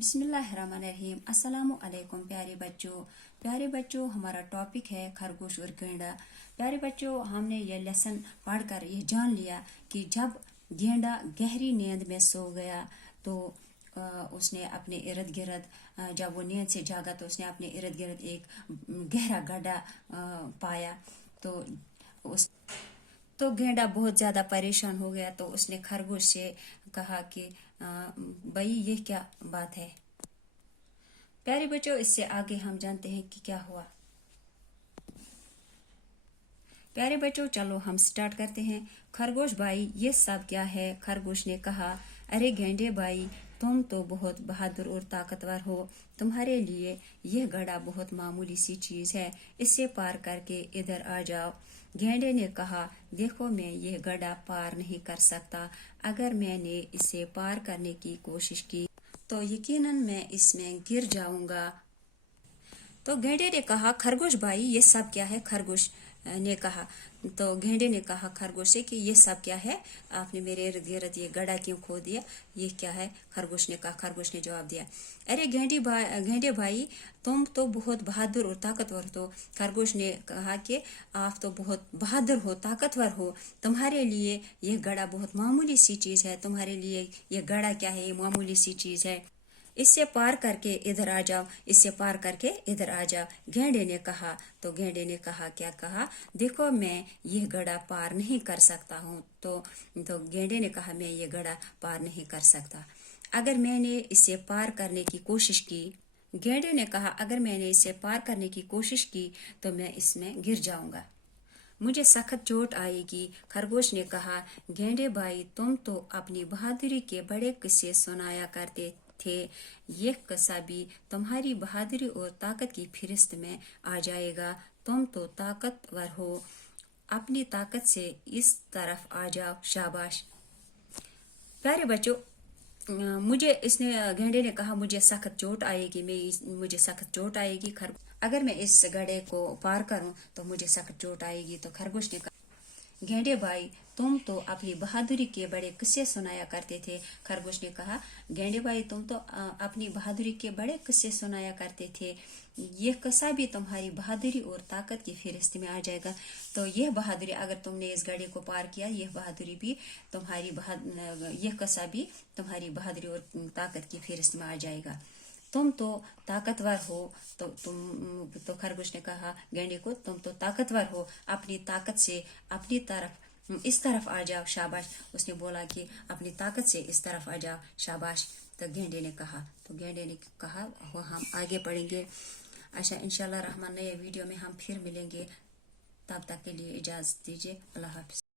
बिस्मिल्लाहिर्रहमानिर्रहीम। अस्सलामु अलैकुम प्यारे बच्चों, हमारा टॉपिक है खरगोश और गेंडा। प्यारे बच्चों, हमने ये लेसन पढ़कर ये जान लिया कि जब गेंडा गहरी नींद में सो गया तो उसने अपने इर्द गिर्द जब वो नींद से जागा तो उसने अपने इर्द गिर्द एक गहरा गड्ढा पाया। तो उस तो गेंडा बहुत ज़्यादा परेशान हो गया। तो उसने खरगोश से कहा कि भाई ये क्या बात है। प्यारे बच्चों, इससे आगे हम जानते हैं कि क्या हुआ। प्यारे बच्चों, चलो हम स्टार्ट करते हैं। खरगोश भाई ये सब क्या है। खरगोश ने कहा, अरे गेंडे भाई, तुम तो बहुत बहादुर और ताकतवर हो। तुम्हारे लिए यह घड़ा बहुत मामूली सी चीज है, इससे पार करके इधर आ जाओ। गेंडे ने कहा, देखो मैं यह घड़ा पार नहीं कर सकता। अगर मैंने इसे पार करने की कोशिश की तो यकीनन मैं इसमें गिर जाऊंगा। तो गेंडे ने कहा, खरगोश भाई ये सब क्या है। खरगोश ने कहा, तो गेंडे ने कहा खरगोश से कि ये सब क्या है, आपने मेरे इर्द गिर्द ये गड्ढा क्यों खोद दिया, ये क्या है। खरगोश ने कहा, खरगोश ने जवाब दिया, अरे गेंडे भाई तुम तो बहुत बहादुर और ताकतवर हो। खरगोश ने कहा कि आप तो बहुत बहादुर हो, ताकतवर हो। तुम्हारे लिए ये गड्ढा बहुत मामूली सी चीज है। तुम्हारे लिए ये गड्ढा क्या है, ये मामूली सी चीज है। इससे पार करके इधर आ जाओ, इससे पार करके इधर आ जाओ। गेंडे ने कहा। तो गेंडे ने कहा, क्या कहा, देखो मैं यह गड्ढा पार नहीं कर सकता हूँ। तो गेंडे ने कहा, मैं ये गड्ढा पार नहीं कर सकता। अगर मैंने इसे पार करने की कोशिश की, गेंडे ने कहा, अगर मैंने इसे पार करने की कोशिश की तो मैं इसमें गिर जाऊंगा, मुझे सख्त चोट आएगी। खरगोश ने कहा, गेंडे भाई तुम तो अपनी बहादुरी के बड़े किस्से सुनाया करते थे। यह किस्सा भी तुम्हारी बहादुरी और ताकत की फहरिस्त में आ जाएगा। तुम तो ताकतवर हो, अपनी ताकत से इस तरफ आ जाओ, शाबाश। प्यारे बच्चों, मुझे इसने गेंडे ने कहा, मुझे सख्त चोट आएगी, मुझे सख्त चोट आएगी। अगर मैं इस गड्ढे को पार करूं तो मुझे सख्त चोट आएगी। तो खरगोश ने कहा, गेंडे भाई तुम तो अपनी बहादुरी के बड़े किस्से सुनाया करते थे। खरगोश ने कहा, गेंडे भाई तुम तो अपनी बहादुरी के बड़े किस्से सुनाया करते थे। यह किस्सा भी तुम्हारी बहादुरी और ताकत की फहरिस्त में आ जाएगा। तो यह बहादुरी, अगर तुमने इस गड्ढे को पार किया, यह बहादुरी भी यह किस्सा भी तुम्हारी बहादुरी और ताकत की फहरिस्त में आ जाएगा। तुम तो ताकतवर हो। तो खरगोश ने कहा गेंडे को, तुम तो ताकतवर हो, अपनी ताकत से अपनी तरफ इस तरफ आ जाओ, शाबाश। उसने बोला कि अपनी ताकत से इस तरफ आ जाओ, शाबाश। तो गेंडे ने कहा वो हम आगे पढ़ेंगे। अच्छा, इंशाल्लाह रहमान नए वीडियो में हम फिर मिलेंगे। तब तक के लिए इजाजत दीजिए। अल्लाह हाफिज।